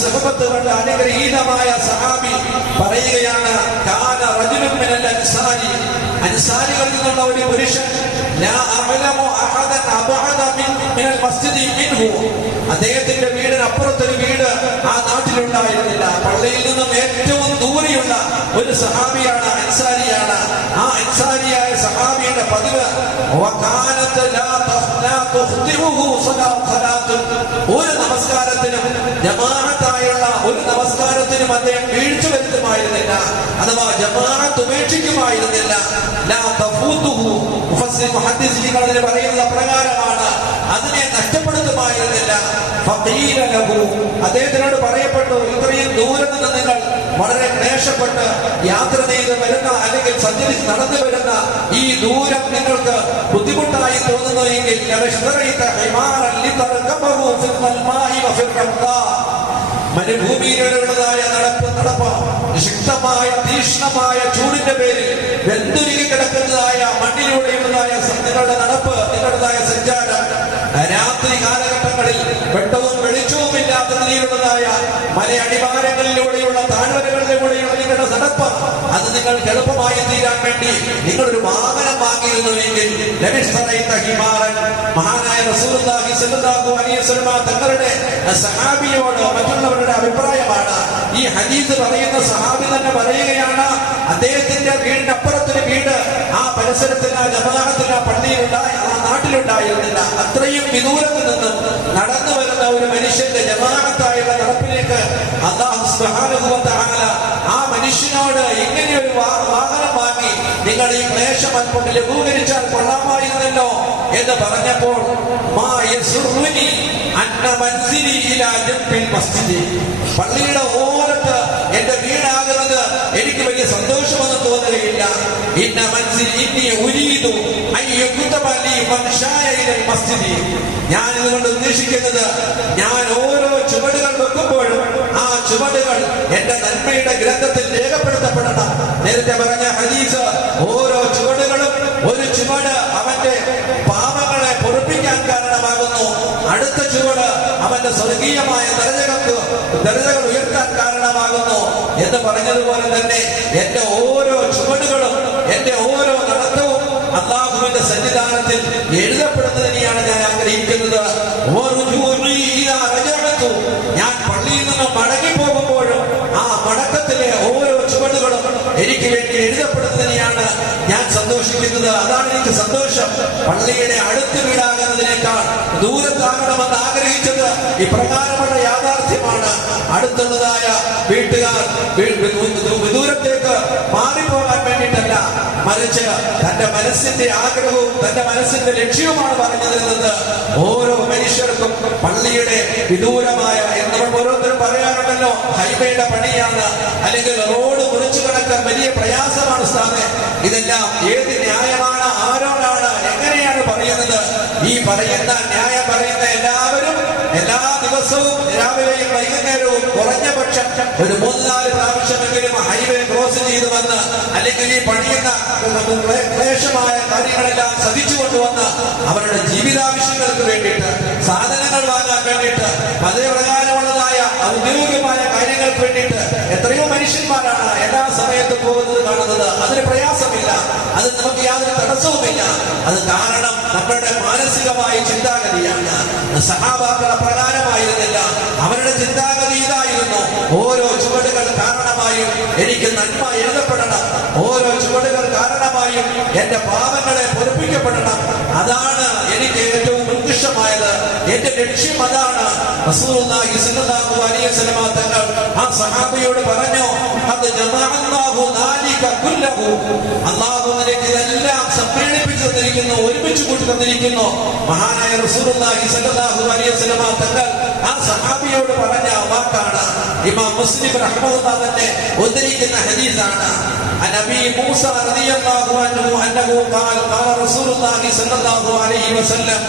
സുഹബത്ത് കൊണ്ട് അനുഗ്രഹീതമായ സഹാബി പറയുകയാണ്, കാന റജുലുൻ മിനൽ അൻസാരി, അൻസാരികളിൽ നിന്നുള്ള ഒരു പുരുഷൻ, ലാ അഅലമു അഹദൻ അബ്അദ മിനൽ മസ്ജിദി മിൻഹു, അദ്ദേഹത്തിന്റെ വീടിന് അപ്പുറത്തൊരു വീട് ആ നാട്ടിലുണ്ടായിരുന്നില്ല. പള്ളിയിൽ നിന്നും ഏറ്റവും ദൂരെയുള്ള ഒരു സഹാബിയാണ്, അൻസാരിയാണ്. ആ അൻസാരിയായ സഹാബിയുടെ പതിവ് ഒരു നമസ്കാരത്തിനും ജമാഅത്തായുള്ള ഒരു നമസ്കാരത്തിനും അദ്ദേഹം വീഴ്ച വരുത്തുമായിരുന്നില്ല, അഥവാ ജമാഅത്ത് ഉപേക്ഷിക്കുമായിരുന്നില്ല. മുഹദ്ദിസീങ്ങൾ പറയുന്ന പ്രകാരമാണ് അതിനെ എളുപ്പമായിരുന്നില്ല. ഫഖീല ലഹു, അദ്ദേഹത്തിനോട് പറയപ്പെട്ടു, ഇത്രയും ദൂരെ നിന്ന് നിങ്ങൾ വളരെ ക്ലേശപ്പെട്ട് യാത്ര ചെയ്ത് വരുന്ന അല്ലെങ്കിൽ സഞ്ചരിച്ച് നടന്നു വരുന്ന ഈ ദൂരം നിങ്ങൾക്ക് ബുദ്ധിമുട്ടായി തോന്നുന്നു എങ്കിൽ മരുഭൂമിയിലുള്ളതായ നടപ്പ് ശക്തമായ തീക്ഷ്ണമായ ചൂടിന്റെ പേരിൽ വെന്തുരുകി കിടക്കുന്നതായ മണ്ണിലൂടെയുള്ളതായ നിങ്ങളുടെ നടപ്പ്, നിങ്ങളുടേതായ സഞ്ചാരം, രാത്രി കാലഘട്ടങ്ങളിൽ വെട്ടവും വെളിച്ചവും ഇല്ലാത്ത നിലയിലുള്ളതായ മലയടിവാരങ്ങളിലൂടെയുള്ള താഴ്വരകളിലൂടെയുള്ള നിങ്ങളുടെ നടപ്പ്, അത് നിങ്ങൾക്ക് എളുപ്പമായി തീരാൻ വേണ്ടി നിങ്ങളൊരു വാഹനം വാങ്ങിയിരുന്നുവെങ്കിൽ മഹാനായ റസൂലുള്ളാഹി സ്വല്ലല്ലാഹു അലൈഹി വസല്ലം തങ്ങളുടെ സഹാബിയോട് മറ്റുള്ളവരുടെ അഭിപ്രായമാണ്. ഈ ഹദീസ് പറയുന്ന സഹാബി തന്നെ പറയുകയാണ്, അദ്ദേഹത്തിന്റെ വീടിനപ്പുറത്തൊരു വീട് ആ പരിസരത്തിൽ ആ ജമാഅത്തിൽ ആ പള്ളിയിലുണ്ടായി ആ നാട്ടിലുണ്ടായിരുന്നില്ല. അത്രയും വിദൂരത്ത് നിന്നും നടന്നു വരുന്ന ഒരു മനുഷ്യന്റെ ജമാഅത്തായുള്ള നടപ്പിലേക്ക് അല്ലാഹു സുബ്ഹാനഹു വ തആല ആ മനുഷ്യനോട് ഇങ്ങനെയൊരു വാഹനം വാങ്ങി നിങ്ങൾ ഈ ക്ലേശം അല്പം ലഘൂകരിച്ചാൽ കൊള്ളാമായിരുന്നല്ലോ എന്ന് പറഞ്ഞപ്പോൾ പള്ളിയുടെ ഓരത്ത് എന്റെ വീടാകുന്നത് എനിക്ക് വലിയ സന്തോഷമൊന്നും തോന്നുകയില്ല. ഞാൻ ഇതുകൊണ്ട് ഉദ്ദേശിക്കുന്നത്, ഞാൻ ഓരോ ചുവടുകൾ വെക്കുമ്പോഴും ആ ചുവടുകൾ എന്റെ നന്മയുടെ ഗ്രന്ഥത്തിൽ രേഖപ്പെടുത്തപ്പെടണം. നേരത്തെ പറഞ്ഞ ഹദീസ്, ഓരോ ചുവടുകളും ഒരു ചുവട് അവന്റെ പാപങ്ങളെ പൊറുപ്പിക്കാൻ കാരണമാകുന്നു, അടുത്ത ചുവട് അവന്റെ സ്വർഗീയമായ ദരജകൾ ഉയർത്താൻ കാരണമാകുന്നു എന്ന് പറഞ്ഞതുപോലെ തന്നെ എന്റെ ഓരോ ചുവടുകളും എന്റെ ഓരോ നടത്തവും അല്ലാഹുവിന്റെ സന്നിധാനത്തിൽ എഴുതപ്പെടുന്നതിനെയാണ് ഞാൻ ആഗ്രഹിക്കുന്നത്. ഞാൻ പള്ളിയിൽ നിന്ന് മടങ്ങി പോകുമ്പോഴും ആ മടക്കത്തിലെ ഓരോ ചുവടുകളും എനിക്ക് വേണ്ടി എഴുതപ്പെടുന്നതിനെയാണ് ഞാൻ സന്തോഷിക്കുന്നത്. അതാണ് എനിക്ക് സന്തോഷം. പള്ളിയുടെ അടുത്ത് വീടാകുന്നതിനേക്കാൾ ദൂരത്താകണമെന്ന് ആഗ്രഹിച്ചത് ഇപ്രകാരമുള്ള യാഥാർത്ഥ്യമാണ്. അടുത്തുള്ളതായ വീട്ടുകാർ ദൂരത്തേക്ക് മാറിപ്പോകാൻ വേണ്ടിയിട്ടല്ല, മറിച്ച് തന്റെ മനസ്സിന്റെ ആഗ്രഹവും തന്റെ മനസ്സിന്റെ ലക്ഷ്യവുമാണ് പറഞ്ഞു തരുന്നത്. ഓരോ മനുഷ്യർക്കും പള്ളിയുടെ വിദൂരമായ, നമ്മൾ ഓരോരുത്തരും പറയാറുണ്ടല്ലോ, ഹൈവേയുടെ പണിയാണ് അല്ലെങ്കിൽ റോഡ് മുറിച്ചു കടക്കാൻ വലിയ പ്രയാസമാണ് സ്ഥാനം. ഇതെല്ലാം ഏത് ന്യായമാണ്, ആരോടാണ്, എങ്ങനെയാണ് പറയുന്നത്? ഈ പറയുന്ന ന്യായം പറയുന്ന എല്ലാവരും എല്ലാ ദിവസവും രാവിലെയും വൈകുന്നേരവും കുറഞ്ഞ പക്ഷം ഒരു 3-4 പ്രാവശ്യമെങ്കിലും ഹൈവേ ക്രോസ് ചെയ്ത് വന്ന് അല്ലെങ്കിൽ ഈ പണിയുന്ന ക്ലേശമായ കാര്യങ്ങളെല്ലാം സഹിച്ചു കൊണ്ടുവന്ന് അവരുടെ ജീവിതാവശ്യങ്ങൾക്ക് വേണ്ടിയിട്ട്, സാധനങ്ങൾ വാങ്ങാൻ വേണ്ടിയിട്ട്, അതേപ്രകാരമുള്ളതായ ഔദ്യോഗികമായ കാര്യങ്ങൾക്ക് വേണ്ടിയിട്ട് എത്രയോ മനുഷ്യന്മാരാണ് എല്ലാ സമയത്തും പോകുന്നത് കാണുന്നത്. അതിന് പ്രയാസമില്ല, അത് നമുക്ക് യാതൊരു തടസ്സവുമില്ല. അത് കാരണം നമ്മളുടെ മാനസികമായ ചിന്താഗതിയാണ്. സഹാബാക്കൾ പ്രകാരമായിരുന്നില്ല, അവരുടെ ചിന്താഗതി ഇതായിരുന്നു, ഓരോ ചുവടുകൾ കാരണമായും എനിക്ക് നന്മ എഴുതപ്പെടണം, ഓരോ ചുവടുകൾ കാരണമായും എന്റെ പാപങ്ങളെ പൊറുപ്പിക്കപ്പെടണം. അതാണ് എനിക്ക് ഏറ്റവും ഉത്കൃഷ്ടമായത്, എന്റെ ലക്ഷ്യം അതാണ്. റസൂലുള്ളാഹി സ്വല്ലല്ലാഹു അലൈഹി വസല്ലം തങ്ങൾ ആ സഹാബിയോട് പറഞ്ഞു, അത് ജമഅല്ലാഹു ദാലിക കുല്ലഹു, അല്ലാഹു നിനക്ക് ഇതെല്ലാം സമ്മേളിപ്പിച്ചു തന്നിരിക്കുന്നു, ഒരുമിച്ച് കൂട്ടി തന്നിരിക്കുന്നു. മഹാനായ റസൂലുള്ളാഹി സ്വല്ലല്ലാഹു അലൈഹി വസല്ലം തങ്ങൾ ആ സഹാബിയോട് പറഞ്ഞ വാക്കാണ് ഇമാം മുസ്ലിം റഹ്മത്തുള്ളാഹി തന്നെ ഉദ്ധരിക്കുന്ന ഹദീസാണ്. നബി മൂസ റളിയല്ലാഹു അൻഹു അന്നഹു ഖാല ഖാല റസൂലുള്ളാഹി സ്വല്ലല്ലാഹു അലൈഹി വസല്ലം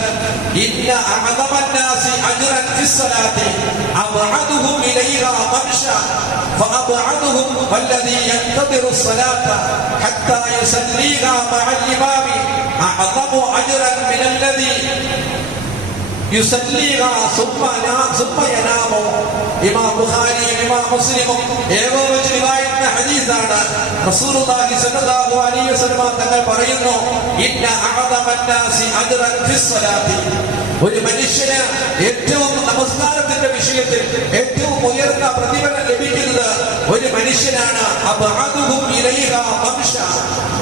ഇന്ന അഅദമൻ നാസി അജ്റൻ ഫിസ്സലാത്തി അബ്അദുഹും ഇലൈഹാ മംശാ ഫഅബ്അദുഹും വല്ലദീ യൻതദിറു الصلاة حتى يصليها مع الإمام أعظم أجرا من الذي ഇമാം ബുഖാരിയും ഇമാം മുസ്ലിമും ഏകോപിച്ച് റിവായത്ത് ഹദീസാണ്. റസൂലുള്ളാഹി സ്വല്ലല്ലാഹു അലൈഹി വസല്ലം തങ്ങൾ പറയുന്നു, ഇന്ന അഅദമൻ നാസി അജ്റൻ ഫിസ്സലാത്തി, ഒരു മനുഷ്യന് ഏറ്റവും നമസ്കാരത്തിന്റെ വിഷയത്തിൽ ഏറ്റവും ഉയർന്ന പ്രതിഫലം ലഭിക്കുന്നത് ഒരു മനുഷ്യനാണ്. അബ്അദുഹും ഇലൈഹാ മംശാ,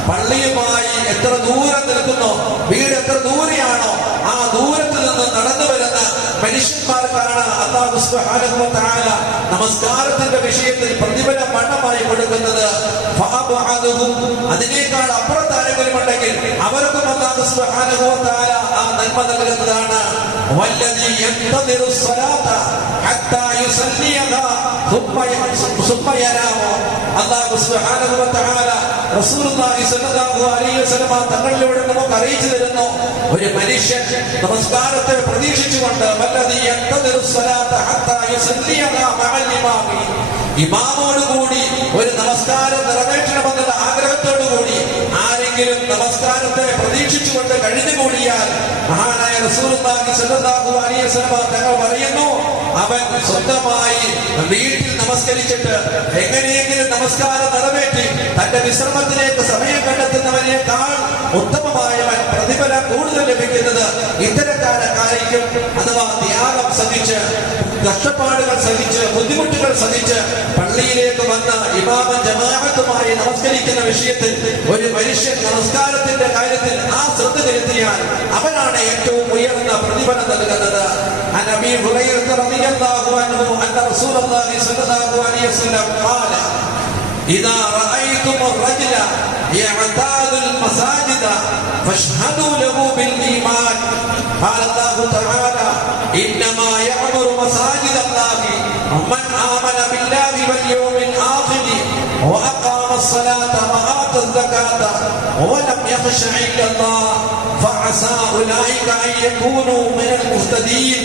പള്ളിയുമായി എത്ര ദൂരം നിൽക്കുന്നോ, വീട് എത്ര ദൂരെയാണോ ആ ദൂരത്ത് നിന്ന് നടന്നു വരുന്ന മനുഷ്യന്മാർക്കാണ് അല്ലാഹു അല്ലാഹു സുബ്ഹാനഹു വ തആല നമസ്കാരത്തിന്റെ വിഷയത്തിൽ പ്രതിഫലം മണ്ണമായി കൊടുക്കുന്നത്. അതിനേക്കാൾ അപ്പുറത്ത് ആരെങ്കിലും ഉണ്ടെങ്കിൽ അവർക്കും അല്ലാഹു സുബ്ഹാനഹു വ തആല ആ നന്മ നൽകുന്നതാണ്. വല്ലദീ യൻതദിറു സ്വലാത ഹത്താ യുസല്ലിയഹാ സുമ്മ യനാമു. അല്ലാഹു സുബ്ഹാനഹു വ തആല റസൂലുള്ളാഹി സ്വല്ലല്ലാഹു അലൈഹി വസല്ലം തങ്ങളിലൂടെ നമുക്ക് അറിയിച്ചു തരുന്നു, ഒരു മനുഷ്യൻ നമസ്കാരത്തെ പ്രതീക്ഷിച്ചുകൊണ്ട് വല്ലദീ യൻതദിറു സ്വലാത ഹത്താ യുസല്ലിയഹാ മഅൽ ഇമാമി, ഇമാമോടുകൂടി ഒരു നമസ്കാരം നിറവേറ്റണമെന്നുള്ള ആഗ്രഹത്തോടുകൂടി ആരെങ്കിലും നമസ്കാരത്തെ പ്രതീക്ഷിച്ചുകൊണ്ട് കഴിഞ്ഞുകൂടിയാൽ മഹാനായ റസൂലുള്ളാഹി സ്വല്ലല്ലാഹു അലൈഹി വസല്ലം തങ്ങൾ പറയുന്നു, അവൻ സ്വന്തമായി വീട്ടിൽ നമസ്കരിച്ചിട്ട് എങ്ങനെയെങ്കിലും നമസ്കാരം നിറവേറ്റി തന്റെ വിശ്രമത്തിലേക്ക് സമയം കണ്ടെത്തുന്നവനേക്കാൾ ഉത്തമമായവൻ പ്രതിഫലം കൂടുതൽ ലഭിക്കുന്നത് ഇത്തരക്കാരക്കായിരിക്കും. അഥവാ ത്യാഗം സഹിച്ച്, കഷ്ടപ്പാടുകൾ സഹിച്ച്, ബുദ്ധിമുട്ടുകൾ സഹിച്ച് പള്ളിയിലേക്ക് വന്ന് ഇമാമൻ ജമാഅത്തുമായി നമസ്കരിക്കുന്ന വിഷയത്തിൽ ഒരു മനുഷ്യൻ നമസ്കാരത്തിന്റെ കാര്യത്തിൽ ആ ശ്രദ്ധ ചെലുത്തിയാൽ അവനാണ് ഏറ്റവും ഉയർന്ന പ്രതിഫലം നൽകുന്നത്. അനബി ഹുറൈറ റളിയല്ലാഹു അൻഹു അന്ന റസൂലുള്ളാഹി സ്വല്ലല്ലാഹു അലൈഹി വസല്ലം ഖാല ഇദാ റഅയ്തും الرجل يعتاد المساجد فاشهدوا له بالإيمان. قال الله تعالى إنما يعمر مساجد الله من آمن بالله واليوم الآخر وأقام الصلاة وآتى الزكاة ولم يخش إلا الله فعسى أولئك أن يكونوا من المهتدين.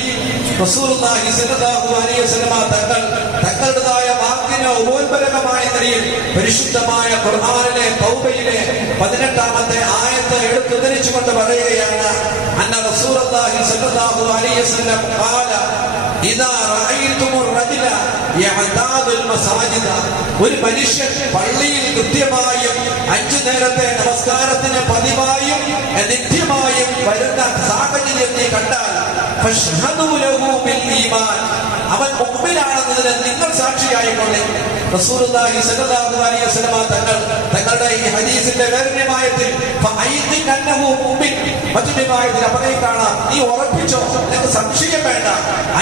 റസൂലുള്ളാഹി സ്വല്ലല്ലാഹു അലൈഹി വസല്ലം തങ്ങളുടേതായ വാക്കിന് ഉപോത്ബലകമായ നിലയിൽ പരിശുദ്ധമായ ഖുർആനിലെ തൗബയിലെ 18-ാമത്തെ ആയത്ത് എടുത്തുദ്ധരിച്ചുകൊണ്ട് പറയുകയാണ്, അന്ന റസൂലുള്ളാഹി സ്വല്ലല്ലാഹു അലൈഹി വസല്ലം ഖാല ഇദാ റഅയ്തുമുർ റജുല യഅതാദുൽ മസാജിദ, ഒരു മനുഷ്യൻ പള്ളിയിൽ കൃത്യമായും 5 നേരത്തെ നമസ്കാരത്തിന് പതിവായും നിത്യമായും വരുന്ന സാഹചര്യം നീ കണ്ടാൽ ഫശ്ഹദൂ ലഹു ബിൽ ഈമാൻ, അവൻ മുഅ്മിനാണെന്നതിന് നിങ്ങൾ സാക്ഷിയായിക്കൊള്ളേ. റസൂലുള്ളാഹി സ്വല്ലല്ലാഹു അലൈഹി വസല്ലം തങ്ങളുടെ ഈ ഹദീസിന്റെ വേറൊരുമായത്തിൽ ഫഅയ്ഖിൻ അന്നഹു മുഅ്മിൻ, മറ്റൊരു റിവായത്തിൽ പറയും കാണാം, നീ ഉറപ്പിച്ചോ, നിനക്ക് സംശയം വേണ്ട,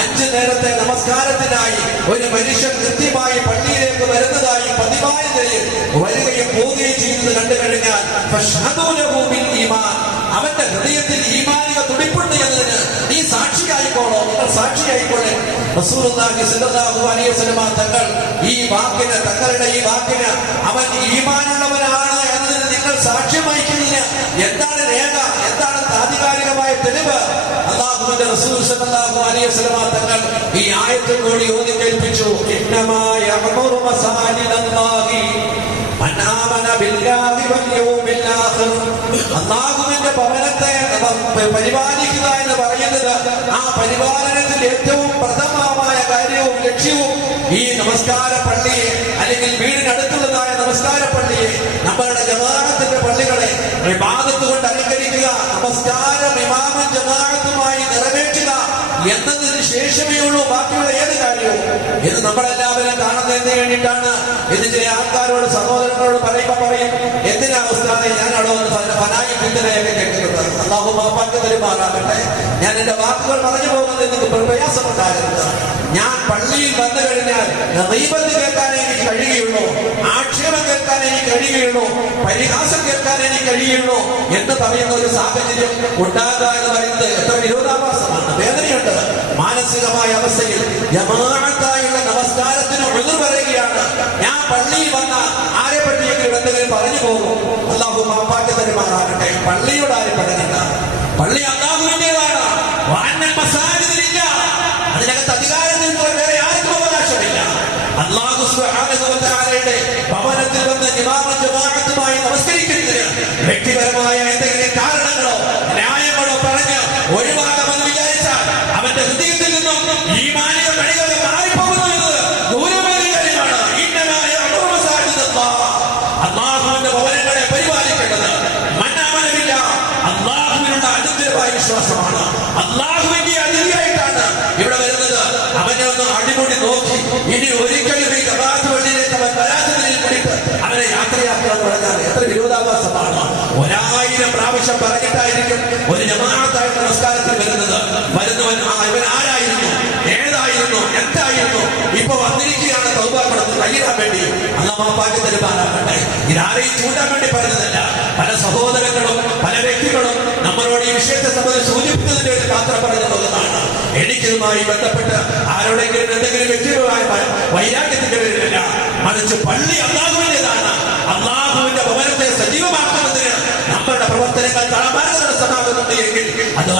5 നേരത്തെ നമസ്കാരത്തിനായി ഒരു മനുഷ്യൻ കൃത്യമായി പള്ളിയിലേക്ക് വരുന്നതായി പതിവായ നിലയിൽ വരികയും പോവുകയും ചെയ്യുന്നത് കണ്ടു കഴിഞ്ഞാൽ ഫശ്ഹദൂ ലഹു ബിൽ ഈമാൻ, അവന്റെ ഹൃദയത്തിൽ ഈമാനിക തുടിപ്പുണ്ട് എന്നതിന് നീ സാക്ഷിയായിക്കോളോ, നിങ്ങൾ സാക്ഷിയായിക്കോളെ. റസൂലുള്ളാഹി സ്വല്ലല്ലാഹു അലൈഹി വസല്ലം തങ്ങൾ ഈ വാക്കിന്, തങ്ങളുടെ ഈ വാക്കിന് അവൻ ഈമാനുള്ളവനാണ് എന്നതിന് നിങ്ങൾ സാക്ഷ്യം വഹിക്കുന്നതിന് എന്താണ് രേഖ, എന്താണ് ആധികാരികമായ തെളിവ്? അല്ലാഹുവിന്റെ റസൂൽ സ്വല്ലല്ലാഹു അലൈഹി വസല്ലം തങ്ങൾ ഈ ആയത്തിൽ കൂടി ഓതി കേൾപ്പിച്ചു, ഇന്നമാ യഅ്മുറു മസാജിദല്ലാഹി മൻ ആമന ബില്ലാഹി വൽ യൗമിൽ ആഖിർ. അല്ലാഹുവിന്റെ ഭവനത്തെ പരിപാലിക്കുക എന്ന് പറയുന്നത് ആ പരിപാലനത്തിൽ ഏറ്റവും പ്രഥമമായ കാര്യവും ലക്ഷ്യവും ഈ നമസ്കാര പള്ളിയെ, അല്ലെങ്കിൽ വീടിനടുത്തുള്ളതായ നമസ്കാര പള്ളിയെ, നമ്മളുടെ ജമാഅത്തിന്റെ പള്ളികളെ ഇബാദത്ത് കൊണ്ട് അലങ്കരിക്കുക, നമസ്കാരം ഇമാമും ജമാഅത്തുമായി നിറവേറ്റുക എന്നതിന് ശേഷമേ ഉള്ളൂ ബാക്കിയുള്ള ഏത് കാര്യവും എന്ന് നമ്മളെല്ലാവരും കാണുന്നതിന് വേണ്ടിയിട്ടാണ്. എന്ന് ചില ആൾക്കാരോട്, സഹോദരങ്ങളോട് പറയുമ്പോൾ പറയും, എന്തിനാ ഉസ്താദേ ഞാൻ അവിടെ വന്ന് ഫനായി പിന്തുണയൊക്കെ കേൾക്കുന്നത്. അല്ലാഹു മാപ്പാക്കി തരുമാറാകട്ടെ. ഞാൻ എന്റെ വാക്കുകൾ പറഞ്ഞു പോകുന്നത് നിങ്ങൾക്ക് പ്രയാസമുണ്ടാകരുത്. ഞാൻ പള്ളിയിൽ വന്നു കഴിഞ്ഞാൽ ഗീബത്ത് കേൾക്കാനേ എനിക്ക് കഴിയുകയുള്ളൂ, ആക്ഷേപം കേൾക്കാനേ എനിക്ക് കഴിയുകയുള്ളൂ, പരിഹാസം കേൾക്കാനേ എനിക്ക് കഴിയുള്ളൂ എന്ന് പറയുന്ന ഒരു സാഹചര്യം ഉണ്ടാകുക എന്ന് പറയുന്നത് എത്ര വിരോധാഭാസമാണ്, വേദനയുണ്ട്. മാനസികമായ അവസ്ഥയിൽ ജമാഅത്തായുള്ള നമസ്കാരത്തിന് ഉൾർ പറയുകയാണ്, ഞാൻ പള്ളിയിൽ വന്ന ആരെ പറ്റിയെങ്കിലും എന്തെങ്കിലും പറഞ്ഞു പോകും. അല്ലാഹു മാപ്പാക്കി തരുമാറാകട്ടെ. പള്ളിയോട് ആരും പഠിക്കണ്ട, പള്ളി അല്ലാഹുവിന്റേതാണ്. മസാജിദിലില്ല, അതിനകത്ത് അധികാരത്തിൽ വേറെ ആർക്കും അവകാശമില്ല. അല്ലാഹു സുബ്ഹാനഹു വ തആലയുടെ ഭവനത്തിൽ വന്ന് ഇമാമും ജമാഅത്തുമായി നമസ്കരിക്കുന്നതിന് വ്യക്തിപരമായ എന്തെങ്കിലും കാരണങ്ങളോ ന്യായങ്ങളോ പറഞ്ഞ് ഒഴിവാക്കാമെന്ന് വിചാരിച്ചാൽ അവന്റെ ഹൃദയത്തിൽ നിന്നും ഈ മാനിക കണികൾ മാറിപ്പോകുന്നു എന്നത് ഗൗരവമേറിയ കാര്യമാണ്. അല്ലാഹുവിന്റെ ഭവനങ്ങളെ പരിപാലിക്കേണ്ടത് മന്നാമനമില്ല, അല്ലാഹുവിനുള്ള അനുഗ്രഹമായ വിശ്വാസമാണ്. അല്ലാഹുവിന്റെ അതിഥിയായിട്ടാണ് ഇവിടെ വരുന്നത്. അവനെ ഒന്ന് അടിമുടി നോക്കി ഇനി ഒരിക്കലും ഈ ജമാഅത്ത് പള്ളിയിലേക്ക് അവൻ പരാജയത്തിൽ കൂടിയിട്ട് അവനെ യാത്രയാക്കുക എന്ന് പറഞ്ഞാൽ എത്ര വിരോധാഭാസമാണ്. 1000 പ്രാവശ്യം പറഞ്ഞിട്ടായിരിക്കും ഒരു ജമാഅത്തായിട്ട് നമസ്കാരത്തിൽ വരുന്നത്. വരുന്നവൻ ഇവൻ ആരായിരുന്നു, ഏതായിരുന്നു, ഇതുമായി ബന്ധപ്പെട്ട് ആരോടെങ്കിലും എന്തെങ്കിലും വ്യക്തിപരമായ വൈരാഗ്യത്തിന്റെ പേരിലല്ല, മറിച്ച് പള്ളി അല്ലാഹുവിന്റേതാണ്. അല്ലാഹുവിന്റെ ഭവനത്തെ സജീവമാക്കുന്നതിന് നമ്മളുടെ പ്രവർത്തനങ്ങൾ തടസ്സമാകുന്നുണ്ട് എങ്കിൽ അത്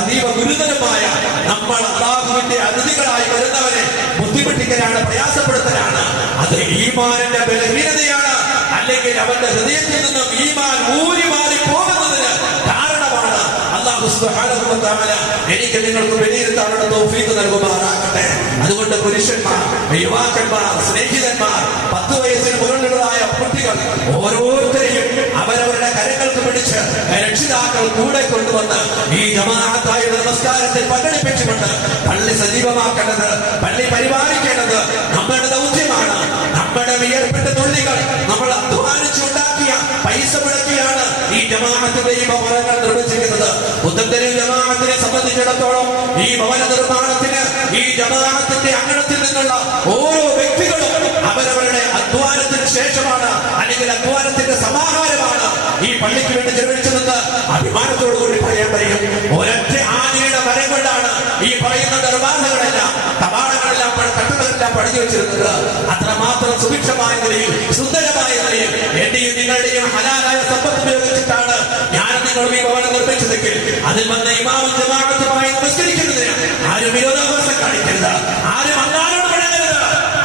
അതീവ ഗുരുതരമായ, നമ്മൾ അല്ലാഹുവിന്റെ അതിഥികളായി വരുന്നവരെ ബുദ്ധിമുട്ടിക്കലാണ്, പ്രയാസപ്പെടുത്തലാണ്. അത് ഈമാനിന്റെ ബലഹീനതയാണ്, അല്ലെങ്കിൽ അവന്റെ ഹൃദയത്തിൽ നിന്നും ഈമാൻ ഊരി മാറി പോകുന്നതിന് കാരണമാണ്. അല്ലാഹു സുബ്ഹാനഹു വ തആല എനിക്ക് നിങ്ങൾക്ക് വിലയിരുത്താനുള്ള തൗഫീഖ് നൽകുമാറാകട്ടെ. അതുകൊണ്ട് പുരുഷന്മാർ, യുവാക്കന്മാർ, സ്നേഹിതന്മാർ, 10 വയസ്സിന് മുകളിലുള്ളതായ കുട്ടികൾ ഓരോരുത്തരെയും അവരവരുടെ കരങ്ങൾക്ക് പിടിച്ച് രക്ഷിതാക്കൾ കൂടെ കൊണ്ടുവന്ന് ഈ ജമാഅത്തായ നമസ്കാരത്തിൽ പങ്കെടുപ്പിച്ചുകൊണ്ട് പള്ളി സജീവമാക്കേണ്ടത്, പള്ളി പരിപാലിക്കേണ്ടത് നമ്മുടെ ദൗത്യമാണ്. നമ്മുടെ വിയർപ്പിന്റെ തുള്ളികൾ നമ്മൾ അധ്വാനിച്ചുണ്ടാക്കിയ പൈസ മുടക്കിയാണ് ഈ ജമാഅത്തിന്റെ ഈ ഭവനങ്ങൾ നിർമ്മിച്ചിരിക്കുന്നത്. മുത്തദ്ദരീൻ ജമാഅത്തിനെ സംബന്ധിച്ചിടത്തോളം ഈ ഭവന നിർമ്മാണത്തിന് ഈ ജമാഅത്തിന്റെ അംഗണത്തിൽ നിന്നുള്ള ഓരോ വ്യക്തികളും അവരവരുടെ അധ്വാനത്തിന് ശേഷമാണ്, അല്ലെങ്കിൽ അധ്വാനത്തിന്റെ സമാഹാരമാണ് ഈ പള്ളിക്ക് വേണ്ടി ചെലവഴിച്ചതെന്ന് അഭിമാനത്തോടു കൂടി പറയാൻ കഴിയും. ഒരൊറ്റ ആനയുടെ മരം കൊണ്ടാണ് ഈ പറയുന്ന നിർമ്മാണങ്ങളെല്ലാം, കവാടങ്ങളെല്ലാം, കട്ടുകളെല്ലാം പണിഞ്ഞു വെച്ചിരുന്നത്. അത്രമാത്രം സുഭിക്ഷമായ നിലയിൽ, സുന്ദരമായ നിലയിൽ എന്റെയും നിങ്ങളുടെയും ഹലാലായ സമ്പത്ത് ഉപയോഗിച്ചിട്ടാണ് ഞാൻ നിങ്ങളും ഈ ഭവനം നിർമ്മിച്ചതെങ്കിൽ അതിൽ വന്ന ഇമാമും ജമാഅത്തുമായി നമസ്കരിക്കുന്നതിന് ആരും വിരോധാഭാസം കാണിക്കരുത്, ആരും അങ്ങാനോട് പിണങ്ങരുത്,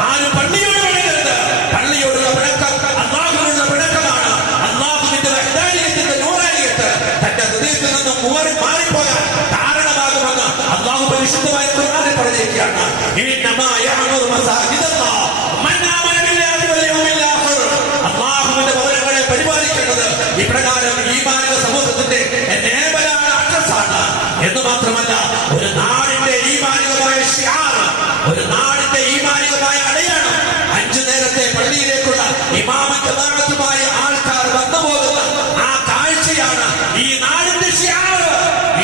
ആരും പള്ളിയോട് പിണങ്ങരുത്. പള്ളിയോടുള്ള പിണക്കം അല്ലാഹുവിനുള്ള പിണക്കമാണ്. അല്ലാഹുവിന്റെ വഹ്ദാനിയത്തിന്റെ നൂറാനിയത്ത് തന്റെ ഹൃദയത്തിൽ നിന്നും മാറിപ്പോകാൻ കാരണമാകുമെന്ന് അല്ലാഹു പരിശുദ്ധമായ ഖുർആനിൽ പറഞ്ഞിരിക്കുകയാണ്. ഇന്നമാ യഅ്മുറു മസാജിദല്ലാഹ് മൻ ആമന ബില്ലാഹി വൽ യൗമിൽ ആഖിർ. അല്ലാഹുവിന്റെ ഭവനങ്ങളെ പരിപാലിക്കുന്നത് ഇപ്രകാരം ഈമാനിക സമൂഹത്തിന്റെ നേബലാണ്, അഡ്രസ്സാണ് എന്ന് മാത്രമല്ല, ഒരു നാടിന്റെ ഈമാനികമായ ശിആർ, ഒരു നാടിന്റെ ഈമാനികമായ അടയാളം. 5 നേരത്തെ പള്ളിയിലേക്കുള്ള ഇമാമും ജമാഅത്തുമായ ആൾക്കാർ വന്നുപോകുന്ന ആ കാഴ്ചയാണ് ഈ നാടിന്റെ ശിആർ.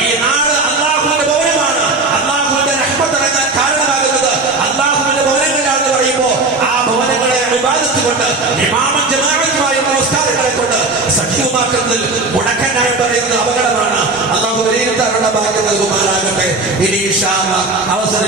ഈ നാട് അല്ലാഹുവിന്റെ ഭവനമാണ്. അല്ലാഹുവിന്റെ റഹ്മത്ത് ഇറങ്ങാൻ കാരണമാകുന്നത് അല്ലാഹുവിന്റെ ഭവനങ്ങളാണെന്ന് പറയുമ്പോൾ ആ ഭവനങ്ങളെ ഇബാദത്ത് കൊണ്ട്, ഇമാമും ജമാഅത്തുമായ നമസ്കാരങ്ങളെ കൊണ്ട് സജീവമാക്കുന്നതിൽ മുടക്കനായി പറയുന്നത് അപകടമാണ്. അല്ലാഹു വിലയിരുത്താനുള്ള ഭാഗ്യം നൽകുമാറാകട്ടെ. ഇനി ഇൻഷാ അല്ലാഹ് അവസരം